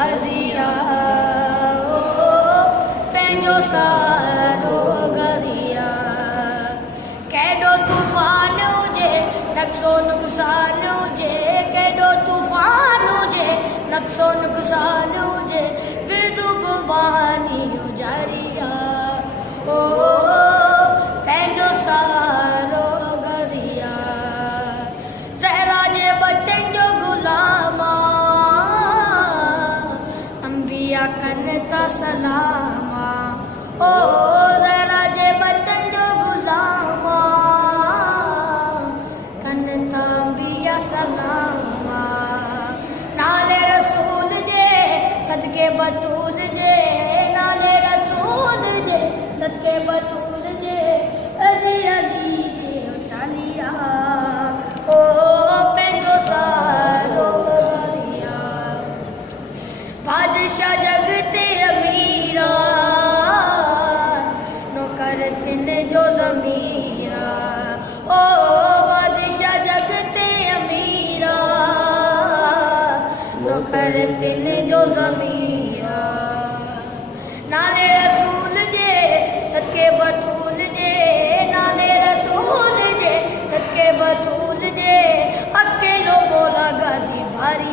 गाजिया पंहिंजो सारो गाजिया केॾो तूफ़ान हुजे नक्शो नुक़सान हुजे केॾो तूफ़ान हुजे नक्शो नुक़सान हुजे फिर ज़ुबानी जारिया ओ पंहिंजो सारो गाजिया ज़हरा जे बचन जो गुलामा अंबिया कनि था सलामा ओ ज़हरा जे बचन जो गुलामा कनि था अंबिया सलामा नाले रसूल जे सदके बतूल जे नाले रसूल जे सदके बतूल जे अली अली जे तालिया ओ पंहिंजो सारो गाजिया बादशाह जग ते अमीरा नौकर तिन जो ज़मीरा ओ बादशाह जग ते अमीरा नौकर तिन जो ज़मीरा नाले रसूल जे सदके बतूल जे नाले रसूल जे सदके बतूल जे अकेलो बोला गाजी भारी